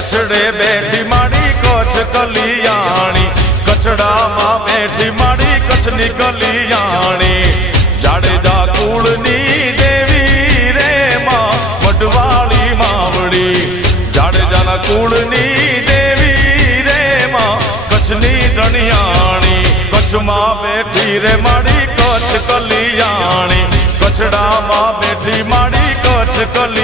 कचड़े बैठी माड़ी कच्छ कलियाणी कचड़ा मां बैठी माड़ी कच्छनी कलियाणी जाडेजा कुळनी देवी रे मां वडवाळी मावड़ी जाडेजाना कुळनी देवी रे मां कच्छनी धणियाणी कच्छ मां बैठी रे माड़ी कच्छ कलियाणी कचड़ा मां बैठी माड़ी कच्छ कलियाणी।